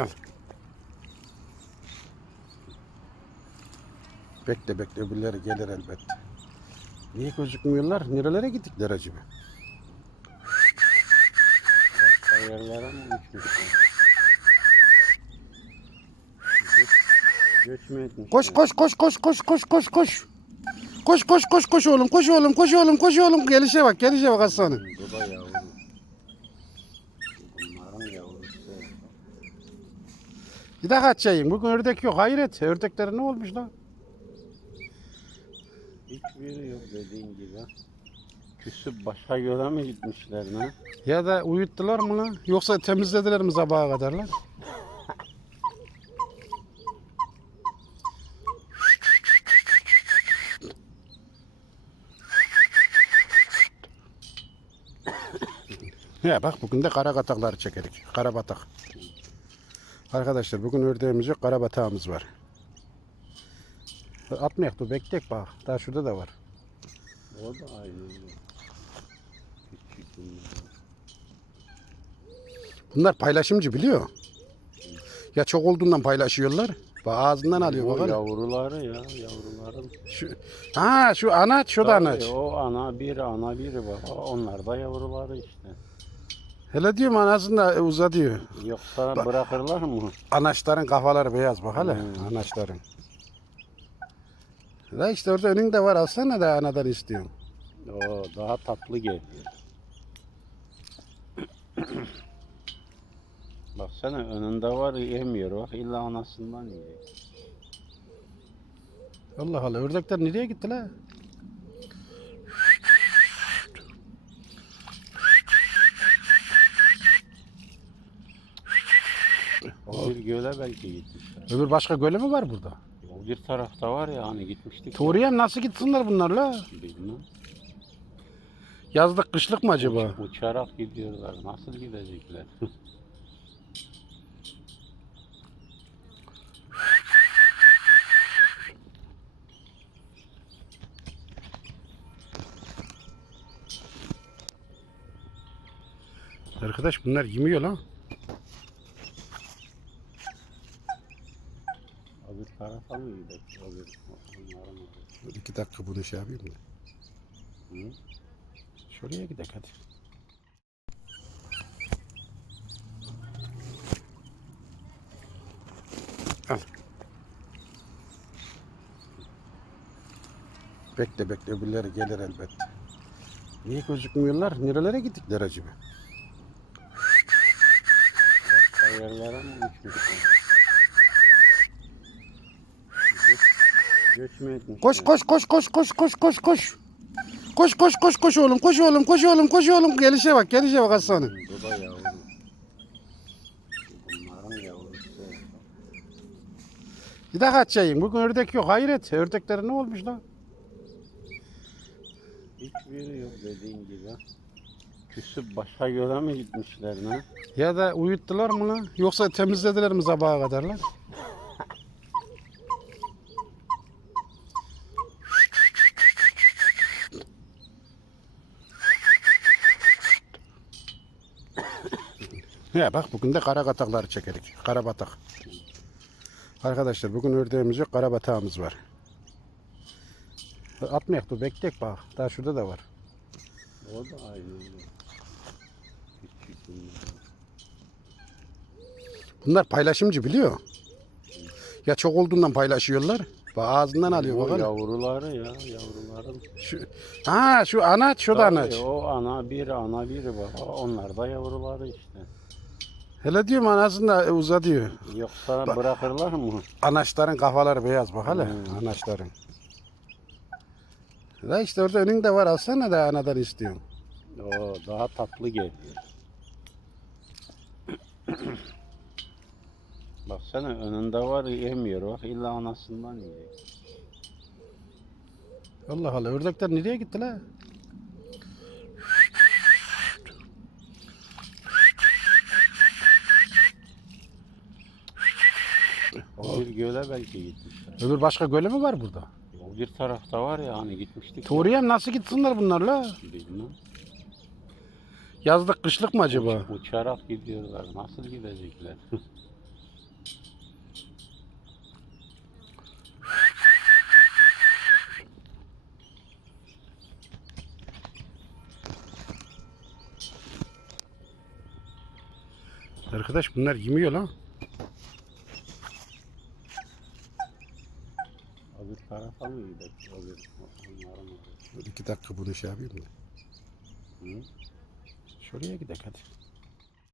Al. Bekle bekle öbürleri gelir elbet. Niye gözükmüyorlar? Nerelere gittikler acaba? Başka yerlere mi etmişler? Koş koş koş koş koş koş koş koş. Koş koş koş koş oğlum koş oğlum koş oğlum koş oğlum gelişe bak gelişe bak aslanım. Bu da yavru. Bunların yavrusu. Bir daha açayım. Bugün ördek yok. Hayret. Ördekleri ne olmuş lan? Hiçbiri yok dediğin gibi. Küsüp başka göle mi gitmişler ne? Ya da uyuttular mı lan? Yoksa temizlediler mi sabaha kadar lan? Ya bak bugün de kara batakları çekerik. Kara batak. Arkadaşlar bugün ördeğimiz yok. Kara batağımız var. Atmayak dur bekleyek bak. Daha şurada da var. O da aynı. Küçük bunlar. Paylaşımcı biliyor. Ya çok olduğundan paylaşıyorlar. Bak ağzından alıyor bakalım. yavruları ya yavruların. Şu, ha şu anaç şu da Tabii, anaç. O ana bir ana biri bak. Onlar da yavruları işte. Hele diyorum anasında uza diyor. Yoksa Bak. bırakırlar mı? Anaçların kafaları beyaz bak hele. Hmm. Anaçların. Da işte orada önünde var alsana da anadan istiyorum. O daha tatlı geliyor. Baksana önünde var yemiyor o. İlla anasından yiyor. Allah Allah ördekler nereye gitti la? O bir göle belki gitmişler. Öbür başka göle mi var burada? O bir tarafta var ya hani gitmiştik. Tuğriye nasıl gitsinler bunlarla? Bilmem. Yazlık kışlık mı acaba? Uçarak gidiyorlar. Nasıl gidecekler? Arkadaş bunlar yemiyor lan. Dur iki dakika bunu şey yapayım da. Hı? Şuraya gidelim hadi. Al. Bekle bekle öbürleri gelir elbet. Niye gözükmüyorlar? Nerelere gittikler acaba? Başka yerlere mi uçmuşlar? Koş koş koş koş koş koş koş koş. Koş koş koş koş oğlum koş oğlum koş oğlum koş oğlum gelişe bak gelişe bak aslanım. Bunların yavrusu. Bir daha açayım. Bugün ördek yok. Hayret. Ördekleri ne olmuş lan? Hiçbiri yok dediğin gibi. Küsüp başka göle mi gitmişler ne? Ya da uyuttular mı lan? Yoksa temizlediler mi sabaha kadar lan? Ya bak bugün de kara batakları çekerik. Kara batak. Arkadaşlar bugün ördeğimiz yok. Kara batağımız var. Atmayak dur bekleyek bak. Daha şurada da var. O da aynı. Bunlar. Paylaşımcı biliyor. Ya çok olduğundan paylaşıyorlar. Bak ağzından alıyor O bakalım. yavruları ya yavruların. Şu, ha şu anaç şu da Tabii, anaç. O ana bir ana biri bak. Onlar da yavruları işte. Hele diyorum anasında uza diyor. Yoksa Bak. bırakırlar mı? Anaçların kafaları beyaz bak hele. Hmm. Anaçların. Da işte orada önünde var alsana da anadan istiyorum. O daha tatlı geliyor. Baksana önünde var yemiyor o. İlla anasından yiyor. Allah Allah ördekler nereye gitti la? Bir göle belki gitmişler. Öbür başka göle mi var burada? O bir tarafta var ya hani gitmiştik. Turiyem nasıl gitsinler bunlarla? Bilmem. Yazlık kışlık mı acaba? Uçarak gidiyorlar. Nasıl gidecekler? Arkadaş bunlar yemiyor lan. Öbür tarafa mı gidelim? Dur iki dakika bunu şey yapayım da. Hı? Şuraya gidelim hadi.